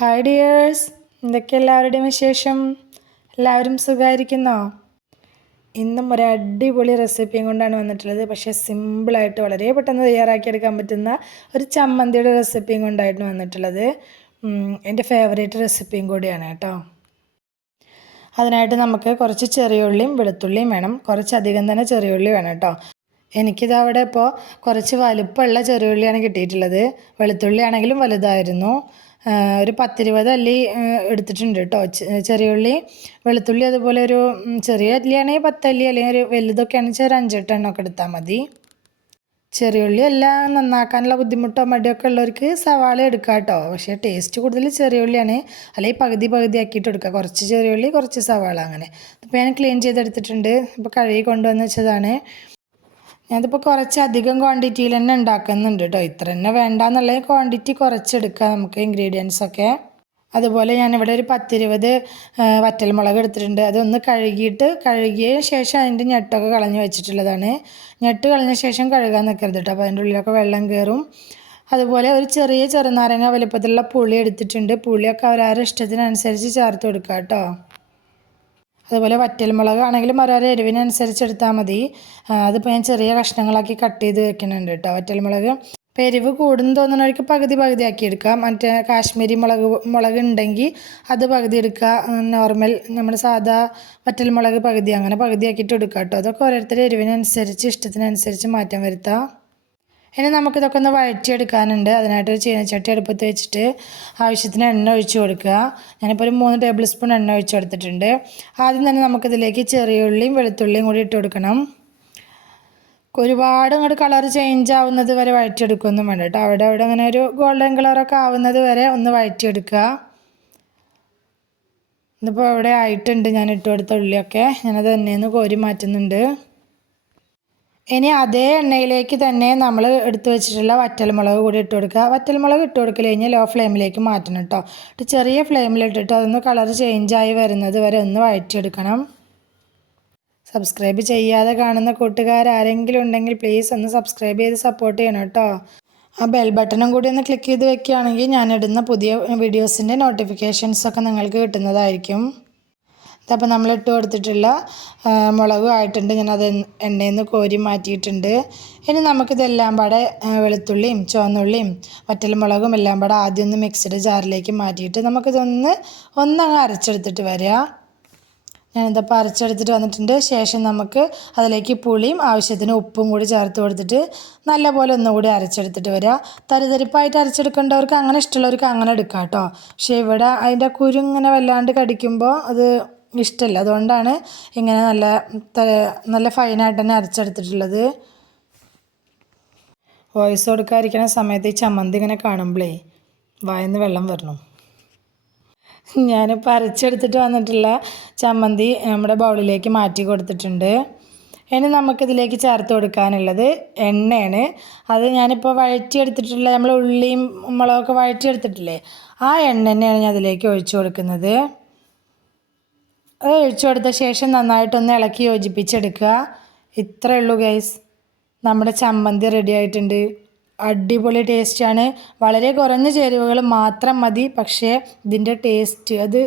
Hi dears എന്തൊക്കെ എല്ലാവരുടെയും വിശേഷം? എല്ലാവരും സുഖമായിരിക്കുന്നോ ഇന്നും ഒരു അടിപൊളി റെസിപ്പിയും കൊണ്ടാണ് വന്നിട്ടുള്ളത്. പക്ഷേ സിമ്പിളായിട്ട് വളരെ പെട്ടെന്ന് തയ്യാറാക്കിയെടുക്കാൻ പറ്റുന്ന ഒരു ചമ്മന്തിയുടെ റെസിപ്പിയും കൊണ്ടായിട്ട് വന്നിട്ടുള്ളത്. എന്റെ ഫേവറേറ്റ് റെസിപ്പിയും കൂടിയാണ് കേട്ടോ. അതിനായിട്ട് നമുക്ക് കുറച്ച് ചെറിയ ഉള്ളിയും വെളുത്തുള്ളിയും വേണം. കുറച്ചധികം തന്നെ ചെറിയ ഉള്ളി വേണം കേട്ടോ. എനിക്കിത് അവിടെ ഇപ്പോൾ കുറച്ച് വലുപ്പമുള്ള ചെറിയുള്ളിയാണ് കിട്ടിയിട്ടുള്ളത്. വെളുത്തുള്ളി ആണെങ്കിലും വലുതായിരുന്നു. ഒരു പത്തിരുപത് അല്ലി എടുത്തിട്ടുണ്ട് കേട്ടോ. ചെറിയുള്ളി വെളുത്തുള്ളി അതുപോലെ ഒരു ചെറിയ അല്ലിയാണെങ്കിൽ പത്തല്ലി അല്ലെങ്കിൽ ഒരു വലുതൊക്കെയാണെന്ന് വെച്ചാൽ ഒരു അഞ്ചെട്ടെണ്ണമൊക്കെ എടുത്താൽ മതി. ചെറിയുള്ളി എല്ലാം നന്നാക്കാനുള്ള ബുദ്ധിമുട്ടോ മടിയൊക്കെ ഉള്ളവർക്ക് സവാള എടുക്കാം കേട്ടോ. പക്ഷേ ടേസ്റ്റ് കൂടുതൽ ചെറിയുള്ളിയാണ് അല്ലെങ്കിൽ പകുതി പകുതി ആക്കിയിട്ട് എടുക്കുക. കുറച്ച് ചെറിയുള്ളി കുറച്ച് സവാള അങ്ങനെ. അപ്പോൾ ഞാൻ ക്ലീൻ ചെയ്തെടുത്തിട്ടുണ്ട്. ഇപ്പോൾ കഴുകി കൊണ്ടുവന്ന് വെച്ചതാണ്. ഞാനിപ്പോൾ കുറച്ച് അധികം ക്വാണ്ടിറ്റിയിൽ തന്നെ ഉണ്ടാക്കുന്നുണ്ട് കേട്ടോ ഇത്ര തന്നെ വേണ്ട എന്നുള്ള ക്വാണ്ടിറ്റി കുറച്ചെടുക്കുക നമുക്ക് ഇൻഗ്രീഡിയൻസ് ഒക്കെ. അതുപോലെ ഞാനിവിടെ ഒരു പത്തിരുപത് വറ്റൽമുളക് എടുത്തിട്ടുണ്ട്. അതൊന്ന് കഴുകിയിട്ട് കഴുകിയ ശേഷം അതിന്റെ ഞെട്ടൊക്കെ കളഞ്ഞ് വെച്ചിട്ടുള്ളതാണ്. ഞെട്ട് കളഞ്ഞ ശേഷം കഴുകാൻ നിൽക്കരുത് കേട്ടോ അപ്പോൾ അതിന്റെ ഉള്ളിലൊക്കെ വെള്ളം കയറും അതുപോലെ ഒരു ചെറിയ ചെറുനാരങ്ങ വലുപ്പത്തിലുള്ള പുളി എടുത്തിട്ടുണ്ട്. പുളിയൊക്കെ അവരവരുടെ ഇഷ്ടത്തിനനുസരിച്ച് ചേർത്ത് കൊടുക്കുക കേട്ടോ അതുപോലെ വറ്റൽമുളക് ആണെങ്കിലും ഓരോരോ എരിവിനനുസരിച്ച് എടുത്താൽ മതി അതിപ്പോൾ ഞാൻ ചെറിയ കഷ്ണങ്ങളാക്കി കട്ട് ചെയ്ത് വെക്കുന്നുണ്ട് കേട്ടോ വറ്റൽമുളക്. എരിവ് കൂടുന്നു തോന്നുന്നവർക്ക് പകുതി പകുതി ആക്കി എടുക്കാം. മറ്റേ കാശ്മീരി മുളക് മുളക് ഉണ്ടെങ്കിൽ അത് പകുതി എടുക്കാം നോർമൽ നമ്മൾ സാധാ വറ്റൽമുളക് പകുതി അങ്ങനെ പകുതി ആക്കിയിട്ട് എടുക്കാം കേട്ടോ അതൊക്കെ ഓരോരുത്തരുടെ എരിവിനനുസരിച്ച് ഇഷ്ടത്തിനനുസരിച്ച് മാറ്റം വരുത്താം. ഇനി നമുക്കിതൊക്കെ ഒന്ന് വഴറ്റിയെടുക്കാനുണ്ട്. അതിനായിട്ട് ഒരു ചീനച്ചട്ടി അടുപ്പത്ത് വെച്ചിട്ട് ആവശ്യത്തിന് എണ്ണ ഒഴിച്ചു കൊടുക്കുക. ഞാനിപ്പോൾ ഒരു മൂന്ന് ടേബിൾ സ്പൂൺ എണ്ണ ഒഴിച്ചു കൊടുത്തിട്ടുണ്ട്. ആദ്യം തന്നെ നമുക്കിതിലേക്ക് ചെറിയ ഉള്ളിയും വെളുത്തുള്ളിയും കൂടി ഇട്ട് കൊടുക്കണം. ഒരുപാട് അങ്ങോട്ട് കളർ ചേഞ്ച് ആവുന്നത് വരെ വഴറ്റിയെടുക്കുകയൊന്നും വേണ്ട കേട്ടോ. അവിടെ അവിടെ അങ്ങനെ ഒരു ഗോൾഡൻ കളറൊക്കെ ആവുന്നത് വരെ ഒന്ന് വഴറ്റിയെടുക്കുക. ഇതിപ്പോൾ അവിടെ ആയിട്ടുണ്ട്. ഞാൻ ഇട്ട് കൊടുത്ത ഉള്ളിയൊക്കെ. ഞാനത് എണ്ണയിൽ കോരി മാറ്റുന്നുണ്ട്. ഇനി അതേ എണ്ണയിലേക്ക് തന്നെ നമ്മൾ എടുത്തു വെച്ചിട്ടുള്ള വറ്റൽമുളക് കൂടി ഇട്ട് കൊടുക്കുക. വറ്റൽമുളക് ഇട്ട് കൊടുക്കൽ കഴിഞ്ഞാൽ ലോ ഫ്ലെയിമിലേക്ക് മാറ്റണം കേട്ടോ ചെറിയ ഫ്ലെയിമിലിട്ടിട്ട് അതൊന്ന് കളർ ചേഞ്ചായി വരുന്നത് വരെ ഒന്ന് വഴറ്റിയെടുക്കണം. സബ്സ്ക്രൈബ് ചെയ്യാതെ കാണുന്ന കൂട്ടുകാർ ആരെങ്കിലും ഉണ്ടെങ്കിൽ പ്ലീസ് ഒന്ന് സബ്സ്ക്രൈബ് ചെയ്ത് സപ്പോർട്ട് ചെയ്യണം കേട്ടോ ആ ബെൽ ബട്ടണും കൂടി ഒന്ന് ക്ലിക്ക് ചെയ്ത് വെക്കുകയാണെങ്കിൽ ഞാനിടുന്ന പുതിയ വീഡിയോസിന്റെ നോട്ടിഫിക്കേഷൻസൊക്കെ നിങ്ങൾക്ക് കിട്ടുന്നതായിരിക്കും. അപ്പോൾ നമ്മൾ ഇട്ട് കൊടുത്തിട്ടുള്ള മുളകും ആയിട്ടുണ്ട്. ഞാനത് എണ്ണയിൽ നിന്ന് കോരി മാറ്റിയിട്ടുണ്ട്. ഇനി നമുക്കിതെല്ലാം പാടെ വെളുത്തുള്ളിയും ചുവന്നുള്ളിയും വറ്റൽമുളകും എല്ലാം പാടെ ആദ്യം ഒന്ന് മിക്സഡ് ജാറിലേക്ക് മാറ്റിയിട്ട് നമുക്കിതൊന്ന് ഒന്നങ്ങ് അരച്ചെടുത്തിട്ട് വരിക ഞാനിതപ്പോൾ അരച്ചെടുത്തിട്ട് വന്നിട്ടുണ്ട്. ശേഷം നമുക്ക് അതിലേക്ക് പുളിയും ആവശ്യത്തിന് ഉപ്പും കൂടി ചേർത്ത് കൊടുത്തിട്ട് നല്ലപോലെ ഒന്നുകൂടി അരച്ചെടുത്തിട്ട് വരിക തരിതരിപ്പായിട്ട് അരച്ചെടുക്കേണ്ടവർക്ക് അങ്ങനെ ഇഷ്ടമുള്ളവർക്ക് അങ്ങനെ എടുക്കാം കേട്ടോ. പക്ഷേ ഇവിടെ അതിന്റെ കുരുങ്ങനെ വല്ലാണ്ട് കടിക്കുമ്പോൾ അത് ഇഷ്ടമല്ല. അതുകൊണ്ടാണ് ഇങ്ങനെ നല്ല നല്ല ഫൈനായിട്ട് തന്നെ അരച്ചെടുത്തിട്ടുള്ളത്. വോയിസ് കൊടുക്കാതിരിക്കുന്ന സമയത്ത് ഈ ചമ്മന്തി ഇങ്ങനെ കാണുമ്പോഴേ വായന്ന് വെള്ളം വരണം. ഞാനിപ്പോൾ അരച്ചെടുത്തിട്ട് വന്നിട്ടുള്ള ചമ്മന്തി നമ്മുടെ ബൗളിലേക്ക് മാറ്റി കൊടുത്തിട്ടുണ്ട്. ഇനി നമുക്കിതിലേക്ക് ചേർത്ത് കൊടുക്കാനുള്ളത് എണ്ണയാണ്. അത് ഞാനിപ്പോൾ വഴറ്റിയെടുത്തിട്ടുള്ള നമ്മൾ ഉള്ളിയും മുളകൊക്കെ വഴറ്റിയെടുത്തിട്ടില്ലേ ആ എണ്ണ തന്നെയാണ് ഞാൻ അതിലേക്ക് ഒഴിച്ചു കൊടുക്കുന്നത്. ഒഴിച്ചു കൊടുത്ത ശേഷം നന്നായിട്ടൊന്ന് ഇളക്കി യോജിപ്പിച്ചെടുക്കുക. ഇത്രയേ ഉള്ളൂ ഗൈസ് നമ്മുടെ ചമ്മന്തി റെഡി ആയിട്ടുണ്ട്. അടിപൊളി ടേസ്റ്റാണ് വളരെ കുറഞ്ഞ ചേരുവകൾ മാത്രം മതി. പക്ഷേ ഇതിന്റെ ടേസ്റ്റ് അത്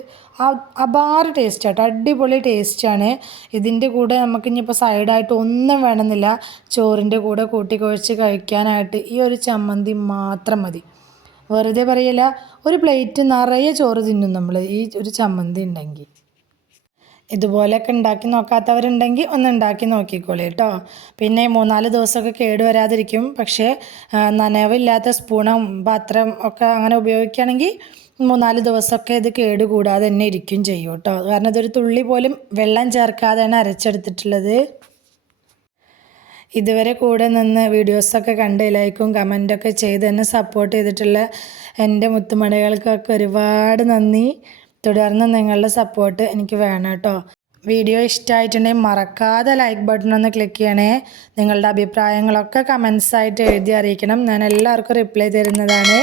അപാര ടേസ്റ്റ് ആട്ടോ. അടിപൊളി ടേസ്റ്റാണ് ഇതിന്റെ കൂടെ നമുക്ക് ഇനിയിപ്പോൾ സൈഡായിട്ട് ഒന്നും വേണമെന്നില്ല. ചോറിന്റെ കൂടെ കൂട്ടി കുഴച്ച് കഴിക്കാനായിട്ട് ഈ ഒരു ചമ്മന്തി മാത്രം മതി. വെറുതെ പറയില്ല ഒരു പ്ലേറ്റ് നിറയെ ചോറ് തിന്നും നമ്മൾ ഈ ഒരു ചമ്മന്തി ഉണ്ടെങ്കിൽ. ഇതുപോലെയൊക്കെ ഉണ്ടാക്കി നോക്കാത്തവരുണ്ടെങ്കിൽ ഒന്ന് ഉണ്ടാക്കി നോക്കിക്കോളി കേട്ടോ. പിന്നെ മൂന്നാൽ ദിവസമൊക്കെ കേടുവരാതിരിക്കും പക്ഷേ നനവില്ലാത്ത സ്പൂണും പാത്രം ഒക്കെ അങ്ങനെ ഉപയോഗിക്കുകയാണെങ്കിൽ മൂന്നാൽ ദിവസമൊക്കെ ഇത് കേടുകൂടാതെ തന്നെ ഇരിക്കും ചെയ്യും കേട്ടോ. കാരണം ഇതൊരു തുള്ളി പോലും വെള്ളം ചേർക്കാതെയാണ് അരച്ചെടുത്തിട്ടുള്ളത്. ഇതുവരെ കൂടെ നിന്ന് വീഡിയോസൊക്കെ കണ്ട് ലൈക്കും കമന്റൊക്കെ ചെയ്ത് എന്നെ സപ്പോർട്ട് ചെയ്തിട്ടുള്ള എന്റെ മുത്തുമണികൾക്കൊക്കെ ഒരുപാട് നന്ദി. തുടർന്ന് നിങ്ങളുടെ സപ്പോർട്ട് എനിക്ക് വേണം കേട്ടോ. വീഡിയോ ഇഷ്ടമായിട്ടുണ്ടെങ്കിൽ മറക്കാതെ ലൈക്ക് ബട്ടൺ ഒന്ന് ക്ലിക്ക് ചെയ്യണേ. നിങ്ങളുടെ അഭിപ്രായങ്ങളൊക്കെ കമൻസ് ആയിട്ട് എഴുതി അറിയിക്കണം. ഞാൻ എല്ലാവർക്കും റിപ്ലൈ തരുന്നതാണ്.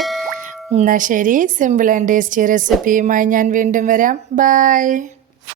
എന്നാൽ ശരി സിമ്പിൾ ആൻഡ് ടേസ്റ്റി റെസിപ്പിയുമായി ഞാൻ വീണ്ടും വരാം. ബൈ